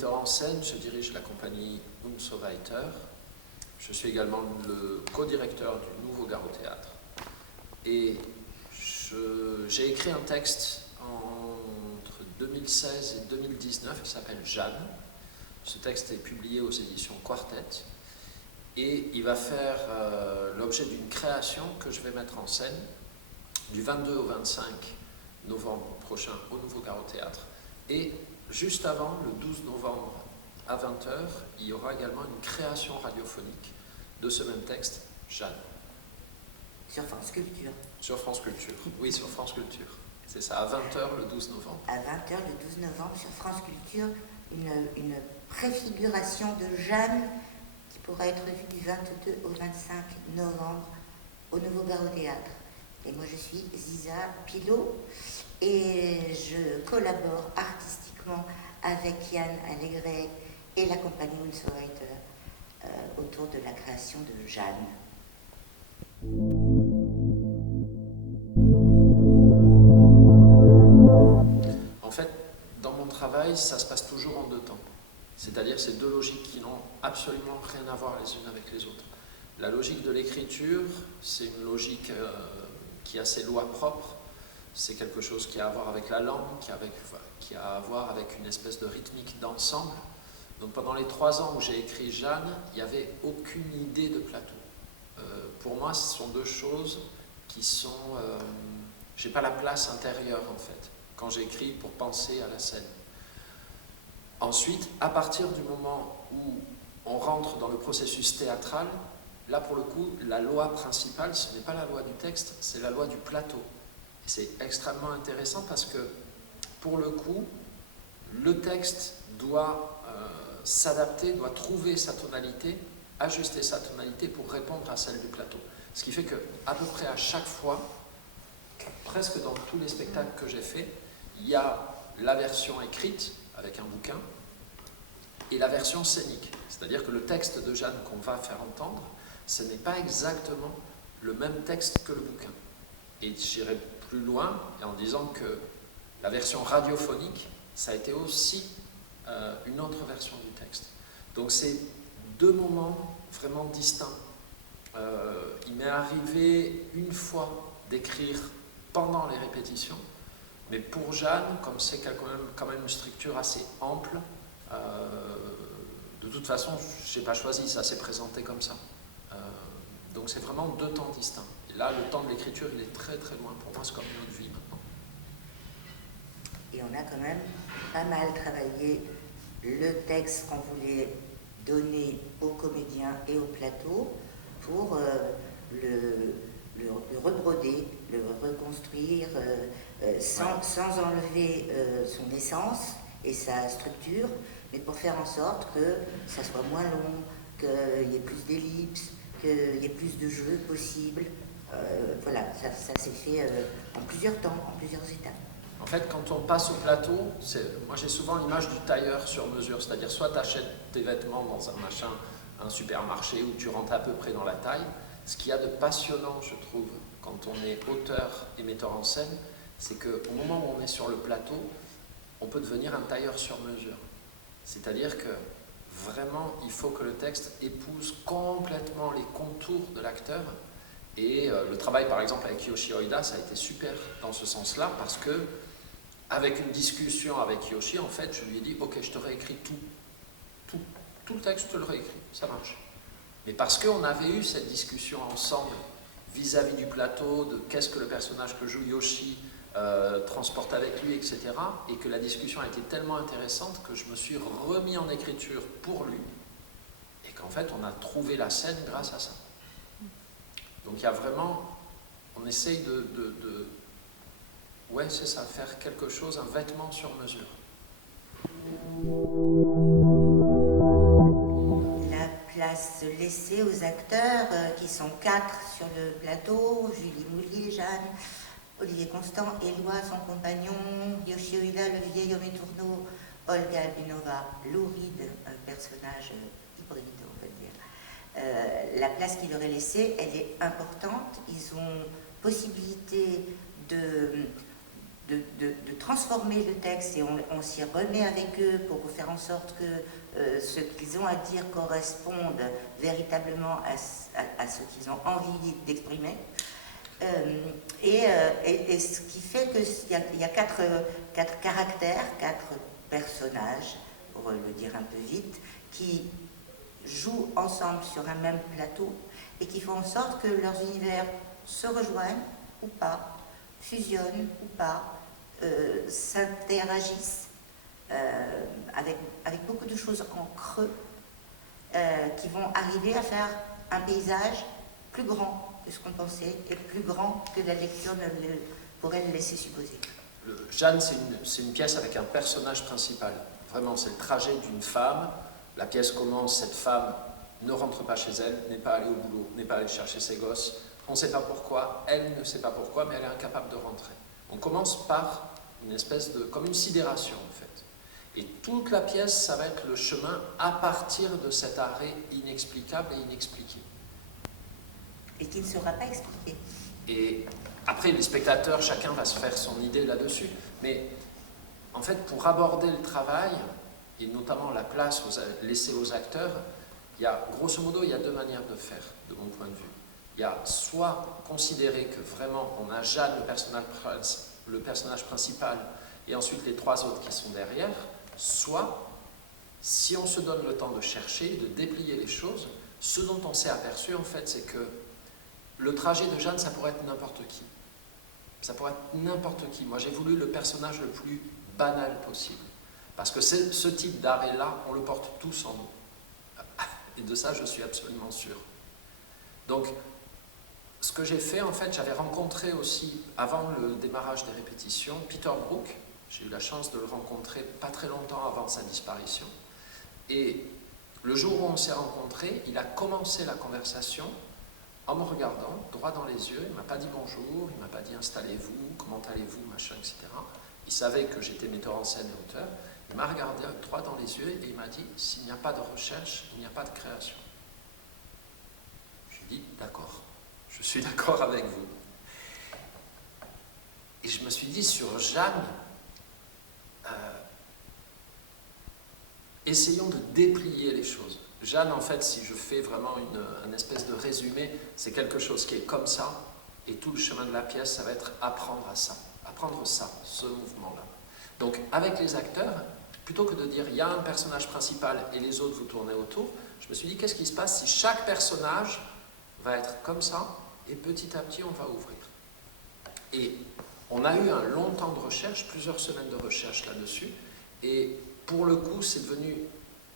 metteur en scène, je dirige la compagnie Unsoweiter. Je suis également le co-directeur du Nouveau Gare au Théâtre. Et j'ai écrit un texte entre 2016 et 2019 qui s'appelle Jeanne. Ce texte est publié aux éditions Quartet. Et il va faire l'objet d'une création que je vais mettre en scène du 22 au 25 novembre prochain au Nouveau Gare au Théâtre. Et juste avant, le 12 novembre à 20h, il y aura également une création radiophonique de ce même texte, Jeanne. Sur France Culture. Sur France Culture, oui, sur France Culture. C'est ça, à 20h le 12 novembre. À 20h le 12 novembre sur France Culture, une préfiguration de Jeanne qui pourra être vue du 22 au 25 novembre au Nouveau Gare au Théâtre. Et moi je suis Ziza Pilot et je collabore artistiquement avec Yann Allégret et la compagnie Unsoweiter autour de la création de Jeanne. En fait, dans mon travail, ça se passe toujours en deux temps. C'est-à-dire ces deux logiques qui n'ont absolument rien à voir les unes avec les autres. La logique de l'écriture, c'est une logique qui a ses lois propres. C'est quelque chose qui a à voir avec la langue, qui a à voir avec une espèce de rythmique d'ensemble. Donc pendant les 3 ans où j'ai écrit Jeanne, il n'y avait aucune idée de plateau. Pour moi, ce sont deux choses qui sont... j'ai pas la place intérieure en fait, quand j'écris pour penser à la scène. Ensuite, à partir du moment où on rentre dans le processus théâtral, là pour le coup, la loi principale, ce n'est pas la loi du texte, c'est la loi du plateau. Et c'est extrêmement intéressant parce que, pour le coup, le texte doit s'adapter, doit trouver sa tonalité, ajuster sa tonalité pour répondre à celle du plateau. Ce qui fait qu'à peu près à chaque fois, presque dans tous les spectacles que j'ai faits, il y a la version écrite avec un bouquin et la version scénique. C'est-à-dire que le texte de Jeanne qu'on va faire entendre, ce n'est pas exactement le même texte que le bouquin. Et j'irai plus loin en disant que la version radiophonique, ça a été aussi une autre version du texte. Donc c'est deux moments vraiment distincts. Il m'est arrivé une fois d'écrire pendant les répétitions, mais pour Jeanne, comme c'est quand même une structure assez ample, de toute façon, je n'ai pas choisi, ça s'est présenté comme ça. Donc c'est vraiment deux temps distincts. Et là, le temps de l'écriture, il est très très loin. Pour moi, c'est comme une autre vie maintenant. Et on a quand même pas mal travaillé le texte qu'on voulait donner aux comédiens et au plateau pour le rebroder, le reconstruire sans enlever son essence et sa structure, mais pour faire en sorte que ça soit moins long, qu'il y ait plus d'ellipses, qu'il y ait plus de jeux possibles. Voilà, ça s'est fait en plusieurs temps, en plusieurs étapes. En fait, quand on passe au plateau, moi j'ai souvent l'image du tailleur sur mesure, c'est-à-dire soit tu achètes tes vêtements dans un supermarché où tu rentres à peu près dans la taille. Ce qu'il y a de passionnant, je trouve, quand on est auteur et metteur en scène, c'est qu'au moment où on est sur le plateau, on peut devenir un tailleur sur mesure. C'est-à-dire que vraiment, il faut que le texte épouse complètement les contours de l'acteur. Et le travail, par exemple, avec Yoshi Oida, ça a été super dans ce sens-là, parce que, avec une discussion avec Yoshi, en fait, je lui ai dit « Ok, je te réécris tout le texte, je te le réécris, ça marche. » Mais parce qu'on avait eu cette discussion ensemble, vis-à-vis du plateau, de qu'est-ce que le personnage que joue Yoshi transporte avec lui, etc. Et que la discussion a été tellement intéressante que je me suis remis en écriture pour lui. Et qu'en fait, on a trouvé la scène grâce à ça. Donc il y a vraiment, on essaye ouais, c'est ça, faire quelque chose, un vêtement sur mesure. La place laissée aux acteurs, qui sont 4 sur le plateau, Julie Moulier, Jeanne, Olivier Constant, Éloi, son compagnon, Yoshi Oida, le vieil homme étourneau, Olga Albinova, Lou Reed, un personnage hybride, on va dire. La place qui leur est laissée, elle est importante. Ils ont possibilité de de transformer le texte et on s'y remet avec eux pour faire en sorte que ce qu'ils ont à dire corresponde véritablement à ce qu'ils ont envie d'exprimer. Et ce qui fait qu'il y a quatre caractères, quatre personnages, pour le dire un peu vite, qui jouent ensemble sur un même plateau et qui font en sorte que leurs univers se rejoignent ou pas, fusionnent ou pas, s'interagissent avec beaucoup de choses en creux qui vont arriver à faire un paysage plus grand que ce qu'on pensait et plus grand que la lecture pourrait le laisser supposer. Jeanne, c'est une pièce avec un personnage principal. Vraiment, c'est le trajet d'une femme. La pièce commence, cette femme ne rentre pas chez elle, n'est pas allée au boulot, n'est pas allée chercher ses gosses. On ne sait pas pourquoi, elle ne sait pas pourquoi, mais elle est incapable de rentrer. On commence par une espèce de, comme une sidération en fait. Et toute la pièce, ça va être le chemin à partir de cet arrêt inexplicable et inexpliqué. Et qui ne sera pas expliqué. Et après, les spectateurs, chacun va se faire son idée là-dessus. Mais en fait, pour aborder le travail, et notamment la place laissée aux acteurs, il y a, grosso modo, il y a deux manières de faire, de mon point de vue. Il y a soit considérer que vraiment on a Jeanne, le personnage principal, et ensuite les trois autres qui sont derrière, soit, si on se donne le temps de chercher, de déplier les choses, ce dont on s'est aperçu en fait, c'est que le trajet de Jeanne, ça pourrait être n'importe qui. Ça pourrait être n'importe qui. Moi, j'ai voulu le personnage le plus banal possible. Parce que ce type d'arrêt-là, on le porte tous en nous. Et de ça, je suis absolument sûr. Donc, ce que j'ai fait, en fait, j'avais rencontré aussi, avant le démarrage des répétitions, Peter Brook. J'ai eu la chance de le rencontrer pas très longtemps avant sa disparition. Et le jour où on s'est rencontrés, il a commencé la conversation en me regardant droit dans les yeux. Il ne m'a pas dit bonjour, il ne m'a pas dit installez-vous, comment allez-vous, machin, etc. Il savait que j'étais metteur en scène et auteur. Il m'a regardé droit dans les yeux et il m'a dit « S'il n'y a pas de recherche, il n'y a pas de création. » Je lui ai dit « D'accord, je suis d'accord avec vous. » Et je me suis dit sur Jeanne, essayons de déplier les choses. Jeanne, en fait, si je fais vraiment une espèce de résumé, c'est quelque chose qui est comme ça, et tout le chemin de la pièce, ça va être apprendre à ça, apprendre ça, ce mouvement-là. Donc, avec les acteurs, plutôt que de dire il y a un personnage principal et les autres vous tournez autour, je me suis dit qu'est-ce qui se passe si chaque personnage va être comme ça, et petit à petit on va ouvrir. Et on a eu un long temps de recherche, plusieurs semaines de recherche là-dessus, et pour le coup, c'est devenu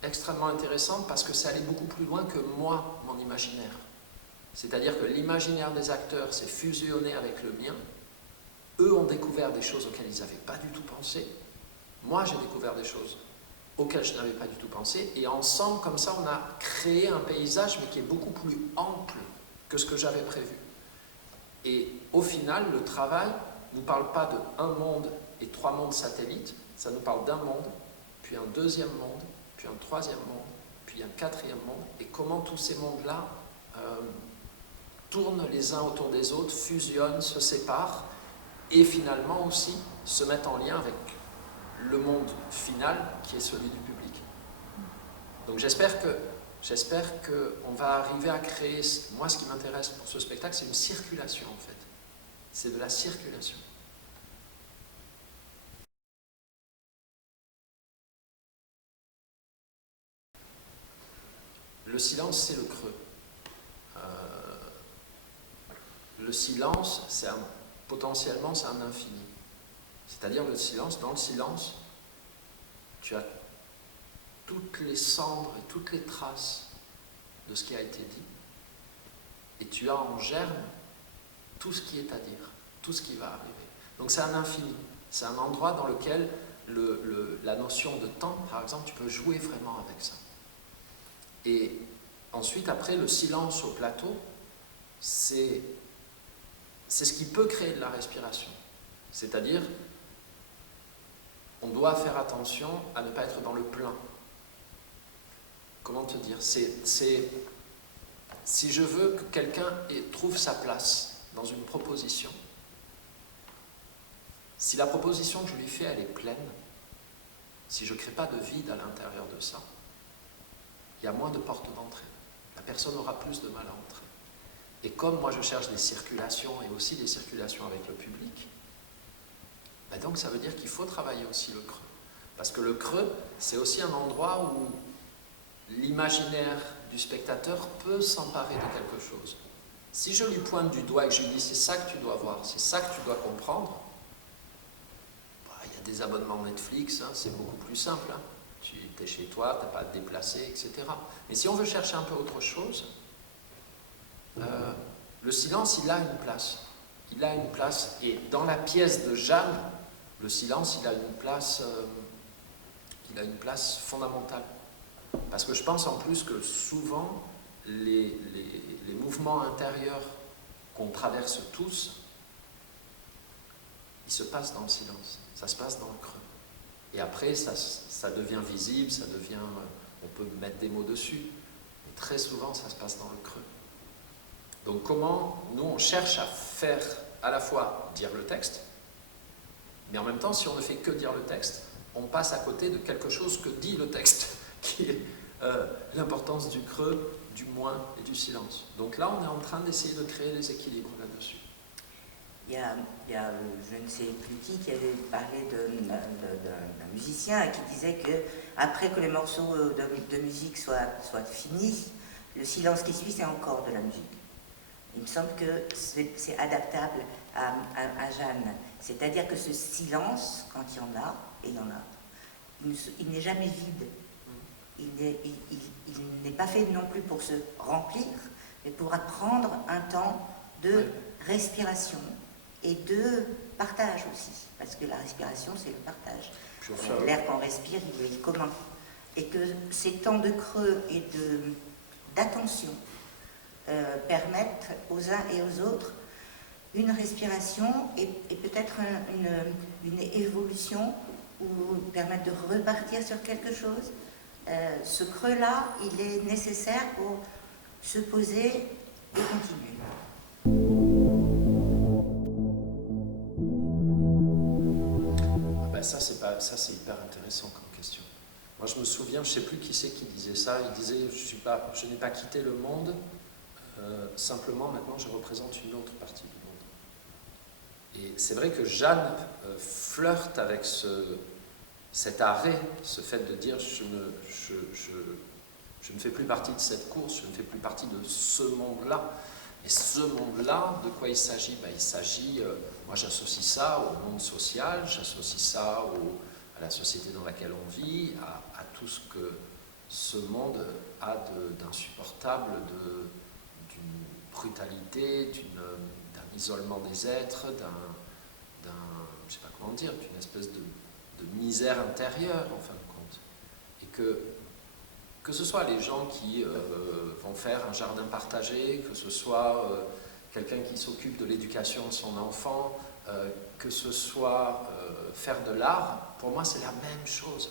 extrêmement intéressant parce que ça allait beaucoup plus loin que moi, mon imaginaire. C'est-à-dire que l'imaginaire des acteurs s'est fusionné avec le mien. Eux ont découvert des choses auxquelles ils n'avaient pas du tout pensé. Moi, j'ai découvert des choses auxquelles je n'avais pas du tout pensé. Et ensemble, comme ça, on a créé un paysage, mais qui est beaucoup plus ample que ce que j'avais prévu. Et au final, le travail ne nous parle pas de un monde et 3 mondes satellites. Ça nous parle d'un monde, puis un deuxième monde, puis un troisième monde, puis un quatrième monde, et comment tous ces mondes-là tournent les uns autour des autres, fusionnent, se séparent, et finalement aussi se mettent en lien avec le monde final qui est celui du public. Donc j'espère qu'on va arriver à créer, moi ce qui m'intéresse pour ce spectacle, c'est une circulation en fait. C'est de la circulation. Le silence, c'est le creux. Le silence, potentiellement, c'est un infini. C'est-à-dire le silence, dans le silence, tu as toutes les cendres et toutes les traces de ce qui a été dit, et tu as en germe tout ce qui est à dire, tout ce qui va arriver. Donc c'est un infini, c'est un endroit dans lequel la notion de temps, par exemple, tu peux jouer vraiment avec ça. Et ensuite, après, le silence au plateau, c'est ce qui peut créer de la respiration. C'est-à-dire, on doit faire attention à ne pas être dans le plein. Comment te dire ? Si je veux que quelqu'un trouve sa place dans une proposition, Si la proposition que je lui fais, elle est pleine, si je ne crée pas de vide à l'intérieur de ça, il y a moins de portes d'entrée. La personne aura plus de mal à entrer. Et comme moi je cherche des circulations et aussi des circulations avec le public, ben donc ça veut dire qu'il faut travailler aussi le creux. Parce que le creux, c'est aussi un endroit où l'imaginaire du spectateur peut s'emparer de quelque chose. Si je lui pointe du doigt et que je lui dis c'est ça que tu dois voir, c'est ça que tu dois comprendre, il y a des abonnements Netflix, hein, c'est beaucoup plus simple. Hein. Tu es chez toi, tu n'as pas à te déplacer, etc. Mais si on veut chercher un peu autre chose, le silence, il a une place. Il a une place. Et dans la pièce de Jeanne, le silence, il a une place fondamentale. Parce que je pense en plus que souvent, les mouvements intérieurs qu'on traverse tous, ils se passent dans le silence. Ça se passe dans le creux. Et après, ça devient visible, on peut mettre des mots dessus. Mais très souvent, ça se passe dans le creux. Donc comment nous, on cherche à faire à la fois dire le texte, mais en même temps, si on ne fait que dire le texte, on passe à côté de quelque chose que dit le texte, qui est l'importance du creux, du moins et du silence. Donc là, on est en train d'essayer de créer des équilibres là-dessus. Il y a je ne sais plus qui avait parlé d'un musicien et qui disait que après que les morceaux de musique soient finis, le silence qui suit, c'est encore de la musique. Il me semble que c'est adaptable à Jeanne. C'est-à-dire que ce silence, quand il y en a, et il y en a, il n'est jamais vide. Il n'est pas fait non plus pour se remplir, mais pour prendre un temps de respiration et de partage aussi. Parce que la respiration, c'est le partage. L'air qu'on respire, il est commun. Et que ces temps de creux et d'attention permettent aux uns et aux autres une respiration et peut-être une évolution ou permettre de repartir sur quelque chose. Ce creux-là, il est nécessaire pour se poser et continuer. Ça, c'est hyper intéressant comme question. Moi, je me souviens, je ne sais plus qui c'est qui disait ça. Il disait, je n'ai pas quitté le monde, simplement maintenant je représente une autre partie du monde. Et c'est vrai que Jeanne flirte avec cet arrêt, ce fait de dire je ne fais plus partie de cette course, je ne fais plus partie de ce monde-là. Et ce monde-là, de quoi il s'agit? Il s'agit, moi j'associe ça au monde social, j'associe ça à la société dans laquelle on vit, à tout ce que ce monde a d'insupportable, d'une brutalité, d'un isolement des êtres, je ne sais pas comment dire, d'une espèce de misère intérieure en fin de compte. Et que ce soit les gens qui vont faire un jardin partagé, que ce soit quelqu'un qui s'occupe de l'éducation de son enfant, que ce soit faire de l'art, pour moi c'est la même chose.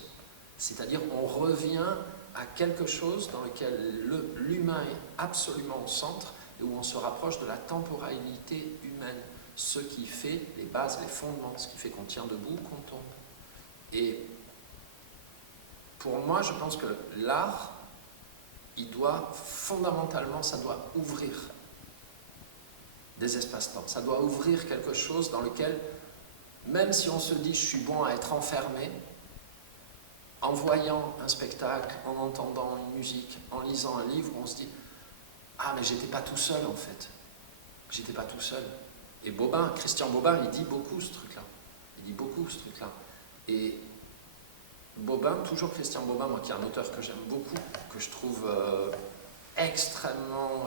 C'est-à-dire on revient à quelque chose dans lequel l'humain est absolument au centre et où on se rapproche de la temporalité humaine, ce qui fait les bases, les fondements, ce qui fait qu'on tient debout, qu'on tombe. Et pour moi, je pense que l'art, il doit fondamentalement, ça doit ouvrir des espaces-temps. Ça doit ouvrir quelque chose dans lequel, même si on se dit je suis bon à être enfermé, en voyant un spectacle, en entendant une musique, en lisant un livre, on se dit ah mais j'étais pas tout seul en fait. J'étais pas tout seul. Et Christian Bobin, il dit beaucoup ce truc-là. Il dit beaucoup ce truc-là. Et Bobin, toujours Christian Bobin, moi qui est un auteur que j'aime beaucoup, que je trouve extrêmement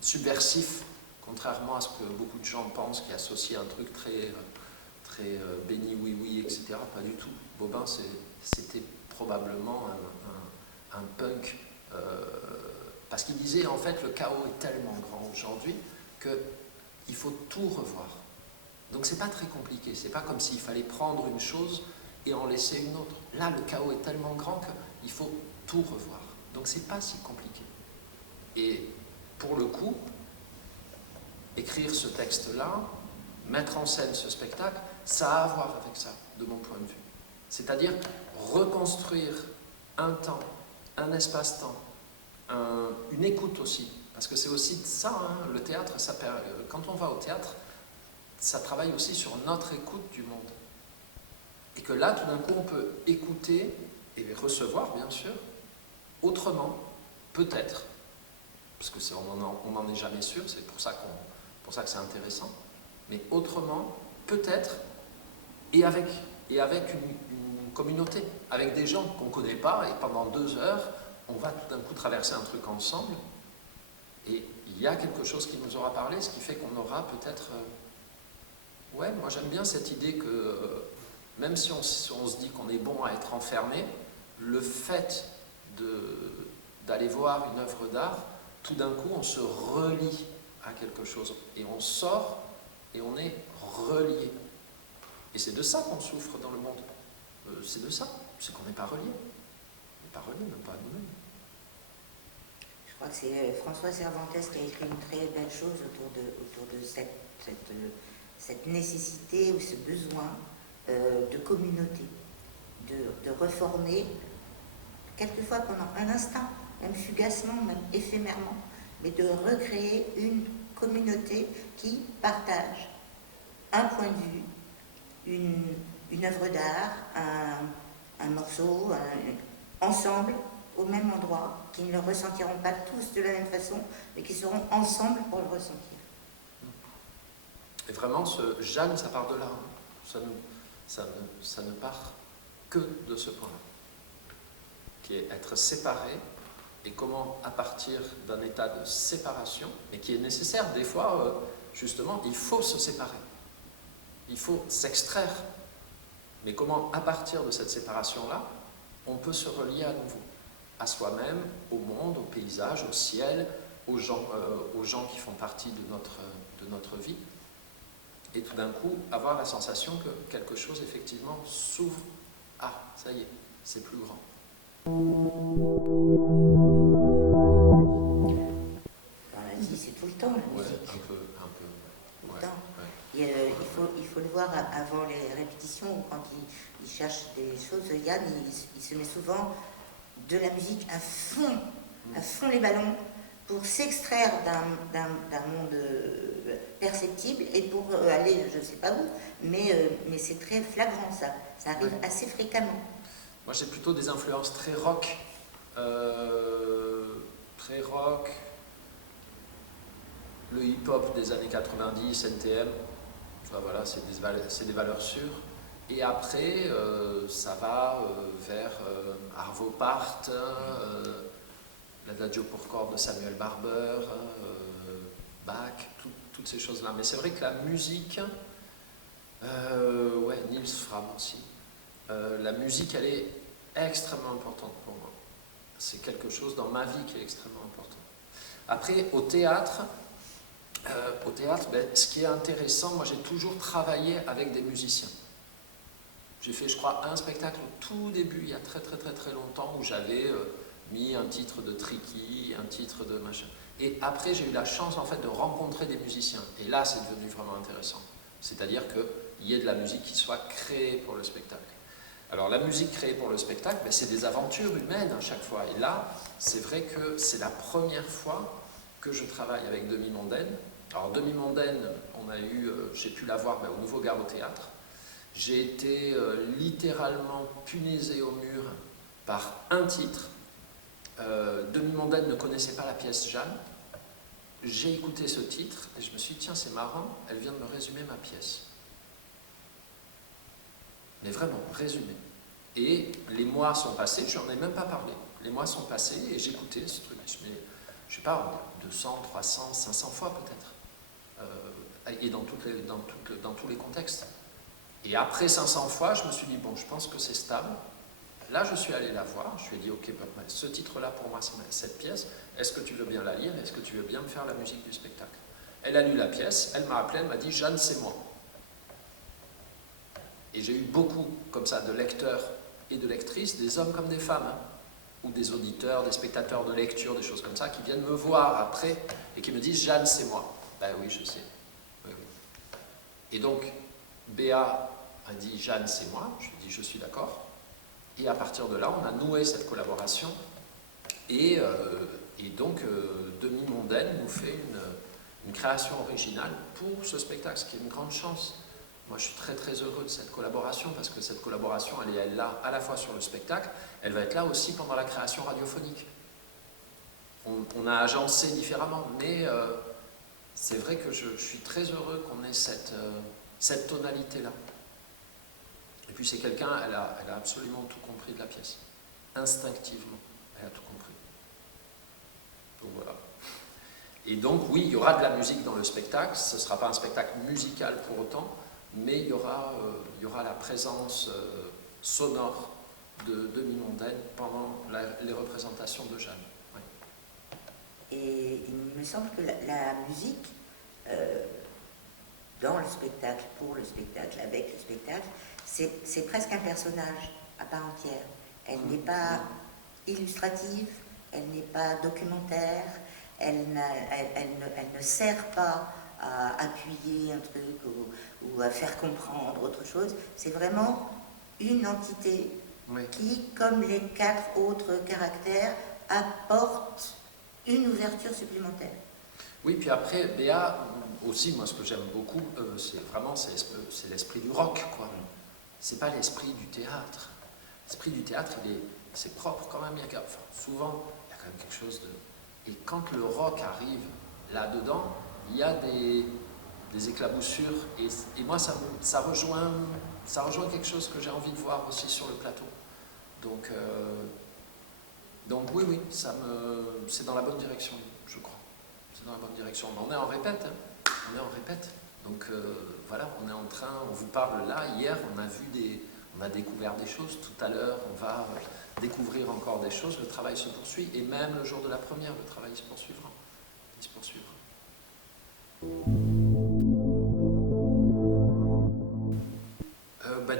subversif, contrairement à ce que beaucoup de gens pensent, qui associent un truc très béni, oui, etc. Pas du tout. Bobin, c'était probablement un punk, parce qu'il disait en fait le chaos est tellement grand aujourd'hui qu'il faut tout revoir. Donc c'est pas très compliqué, c'est pas comme s'il fallait prendre une chose et en laisser une autre. Là, le chaos est tellement grand qu'il faut tout revoir. Donc c'est pas si compliqué. Et pour le coup, écrire ce texte-là, mettre en scène ce spectacle, ça a à voir avec ça, de mon point de vue. C'est-à-dire reconstruire un temps, un espace-temps, une écoute aussi. Parce que c'est aussi ça, hein, le théâtre, quand on va au théâtre, ça travaille aussi sur notre écoute du monde. Et que là, tout d'un coup, on peut écouter et recevoir, bien sûr, autrement, peut-être, parce que on n'en est jamais sûr, c'est pour ça que c'est intéressant, mais autrement, peut-être, et avec une communauté, avec des gens qu'on ne connaît pas, et pendant 2 heures, on va tout d'un coup traverser un truc ensemble, et il y a quelque chose qui nous aura parlé, ce qui fait qu'on aura peut-être... ouais, moi j'aime bien cette idée que, même si on se dit qu'on est bon à être enfermé, le fait d'aller voir une œuvre d'art, tout d'un coup on se relie à quelque chose, et on sort, et on est relié. Et c'est de ça qu'on souffre dans le monde. C'est de ça, c'est qu'on n'est pas relié. On n'est pas relié, même pas à nous-mêmes. Je crois que c'est François Cervantes qui a écrit une très belle chose autour de cette nécessité ou ce besoin de communauté, de reformer, quelquefois pendant un instant, même fugacement, même éphémèrement, mais de recréer une communauté qui partage un point de vue, une œuvre d'art, un morceau, ensemble, au même endroit, qui ne le ressentiront pas tous de la même façon, mais qui seront ensemble pour le ressentir. Et vraiment, Jeanne, ça part de là. Ça ne part que de ce point-là, qui est être séparé, et comment, à partir d'un état de séparation, mais qui est nécessaire, des fois, justement, il faut se séparer. Il faut s'extraire. Mais comment, à partir de cette séparation-là, on peut se relier à nouveau, à soi-même, au monde, au paysage, au ciel, aux gens qui font partie de notre vie. Et tout d'un coup, avoir la sensation que quelque chose, effectivement, s'ouvre. Ah, ça y est, c'est plus grand. Dans la vie, c'est tout le temps, la musique. Ouais, un peu. Tout le Ouais, temps. ouais. Il faut le voir avant les répétitions, ou quand il cherche des choses. Yann, il se met souvent de la musique à fond les ballons, pour s'extraire d'un monde perceptible et pour aller je ne sais pas où, mais c'est très flagrant ça arrive assez fréquemment. Moi j'ai plutôt des influences très rock, le hip-hop des années 90, NTM, enfin, voilà, c'est des valeurs sûres. Et après, ça va vers Arvo Pärt, l'Adagio pour cordes de Samuel Barber, Bach, toutes ces choses-là. Mais c'est vrai que la musique, Nils Fram aussi, la musique, elle est extrêmement importante pour moi. C'est quelque chose dans ma vie qui est extrêmement important. Après, au théâtre, ce qui est intéressant, moi j'ai toujours travaillé avec des musiciens. J'ai fait, je crois, un spectacle au tout début, il y a très longtemps, où j'avais mis un titre de Tricky, un titre de machin. Et après, j'ai eu la chance, en fait, de rencontrer des musiciens. Et là, c'est devenu vraiment intéressant. C'est-à-dire qu'il y ait de la musique qui soit créée pour le spectacle. Alors, la musique créée pour le spectacle, c'est des aventures humaines à chaque fois. Et là, c'est vrai que c'est la première fois que je travaille avec Demi-Mondaine. Alors, Demi-Mondaine, j'ai pu la voir au Nouveau Gare au Théâtre. J'ai été littéralement punaisé au mur par un titre. Demi-Mondaine ne connaissait pas la pièce Jeanne. J'ai écouté ce titre et je me suis dit, tiens, c'est marrant, elle vient de me résumer ma pièce. Mais vraiment, résumé. Et les mois sont passés, je n'en ai même pas parlé. Les mois sont passés et j'écoutais ce truc. Je ne sais pas, 200, 300, 500 fois peut-être. Et dans tous les contextes. Et après 500 fois, je me suis dit, bon, je pense que c'est stable. Là, je suis allé la voir, je lui ai dit, ok, ce titre-là, pour moi, c'est cette pièce. Est-ce que tu veux bien la lire? Est-ce que tu veux bien me faire la musique du spectacle? Elle a lu la pièce, elle m'a appelé, elle m'a dit, Jeanne, c'est moi. Et j'ai eu beaucoup, comme ça, de lecteurs et de lectrices, des hommes comme des femmes, ou des auditeurs, des spectateurs de lecture, des choses comme ça, qui viennent me voir après et qui me disent, Jeanne, c'est moi. Ben oui, je sais. Oui. Et donc, Béa a dit, Jeanne, c'est moi. Je lui ai dit, je suis d'accord. Et à partir de là, on a noué cette collaboration. Et donc, Demi-Mondaine nous fait une création originale pour ce spectacle, ce qui est une grande chance. Moi, je suis très très heureux de cette collaboration, parce que cette collaboration, elle est là à la fois sur le spectacle, elle va être là aussi pendant la création radiophonique. On a agencé différemment, mais c'est vrai que je suis très heureux qu'on ait cette tonalité-là. Et puis c'est quelqu'un, elle a absolument tout compris de la pièce. Instinctivement, elle a tout compris. Donc voilà. Et donc oui, il y aura de la musique dans le spectacle, ce ne sera pas un spectacle musical pour autant, mais il y aura la présence sonore de Demi-Mondaine pendant les représentations de Jeanne. Oui. Et il me semble que la musique, dans le spectacle, pour le spectacle, avec le spectacle, c'est presque un personnage à part entière. Elle n'est pas illustrative, elle n'est pas documentaire, elle ne sert pas à appuyer un truc ou à faire comprendre autre chose. C'est vraiment une entité qui, comme les 4 autres caractères, apporte une ouverture supplémentaire. Oui, puis après, Béa, aussi, moi, ce que j'aime beaucoup, c'est l'esprit du rock, quoi. C'est pas l'esprit du théâtre. L'esprit du théâtre, c'est propre quand même. Souvent, il y a quand même quelque chose de... Et quand le rock arrive là-dedans, il y a des éclaboussures. Et moi, ça rejoint quelque chose que j'ai envie de voir aussi sur le plateau. Donc oui, c'est dans la bonne direction, je crois. C'est dans la bonne direction. Mais on est en répète, hein. On est en répète. Donc voilà, on vous parle là. Hier, on a découvert des choses. Tout à l'heure, on va découvrir encore des choses. Le travail se poursuit. Et même le jour de la première, le travail se poursuivra. Il se poursuivra.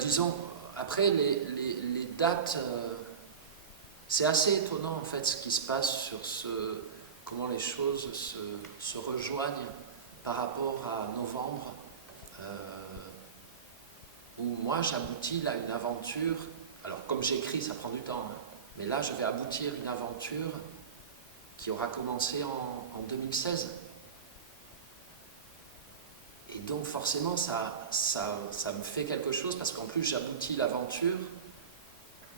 Disons, après, les dates, c'est assez étonnant en fait ce qui se passe comment les choses se rejoignent par rapport à novembre, où moi j'aboutis là une aventure. Alors comme j'écris, ça prend du temps, hein, mais là je vais aboutir une aventure qui aura commencé en 2016. Et donc forcément ça me fait quelque chose, parce qu'en plus j'aboutis l'aventure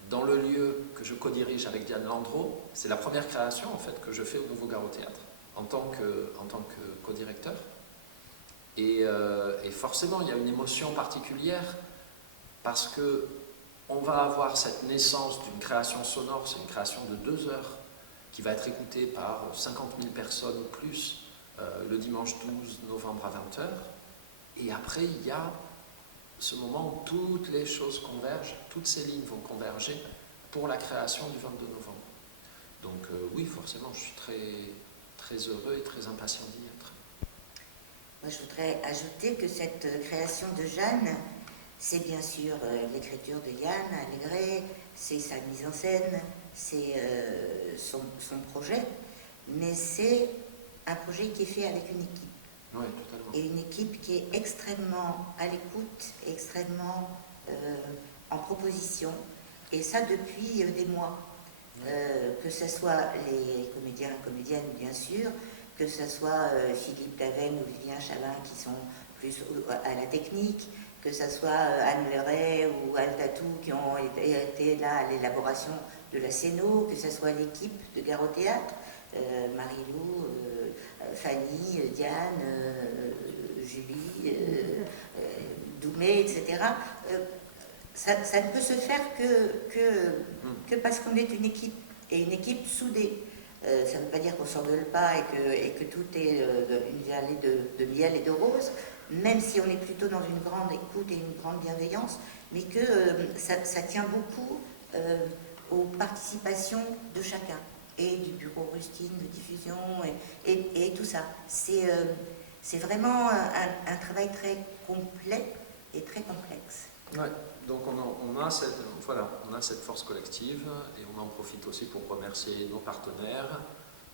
dans le lieu que je co-dirige avec Diane Landreau. C'est la première création en fait que je fais au Nouveau Gare au Théâtre en tant que co-directeur. Et forcément il y a une émotion particulière, parce que on va avoir cette naissance d'une création sonore. C'est une création de 2 heures qui va être écoutée par 50 000 personnes ou plus le dimanche 12 novembre à 20h. Et après, il y a ce moment où toutes les choses convergent, toutes ces lignes vont converger pour la création du 22 novembre. Donc oui, forcément, je suis très, très heureux et très impatient d'y être. Moi, je voudrais ajouter que cette création de Jeanne, c'est bien sûr l'écriture de Yann Allégret, c'est sa mise en scène, c'est son projet, mais c'est un projet qui est fait avec une équipe. Oui, totalement. Et une équipe qui est extrêmement à l'écoute, extrêmement en proposition, et ça depuis des mois. Que ce soit les comédiens et comédiennes, bien sûr, que ce soit Philippe Daven ou Vivien Chalin qui sont plus à la technique, que ce soit Anne Leray ou Al Tatou qui ont été là à l'élaboration de la scéno, que ce soit l'équipe de Gare au Théâtre, Marie-Lou, Fanny, Diane, Julie, Doumé, etc. Ça ne peut se faire que parce qu'on est une équipe, et une équipe soudée. Ça ne veut pas dire qu'on ne s'engueule pas et que tout est une vallée de miel et de roses, même si on est plutôt dans une grande écoute et une grande bienveillance, mais que ça tient beaucoup aux participations de chacun, et du bureau Rustine de diffusion, et tout ça. C'est vraiment un travail très complet et très complexe. Ouais, donc on a cette force collective, et on en profite aussi pour remercier nos partenaires,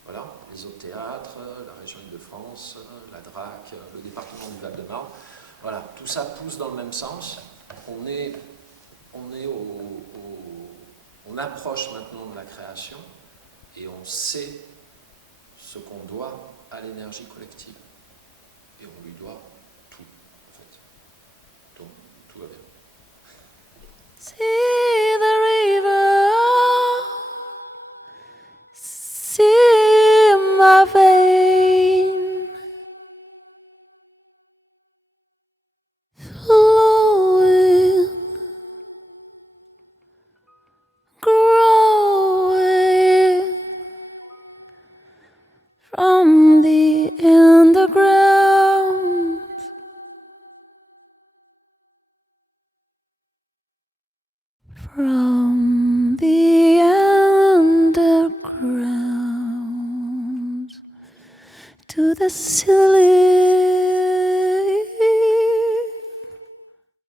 voilà, les autres théâtres, la région Île-de-France, la DRAC, le département du Val-de-Marne, Voilà, tout ça pousse dans le même sens. On approche maintenant de la création et on sait ce qu'on doit à l'énergie collective. Et on lui doit tout, en fait. Donc, tout va bien. See the river, see my vein flowing, growing from the underground. From the underground to the silly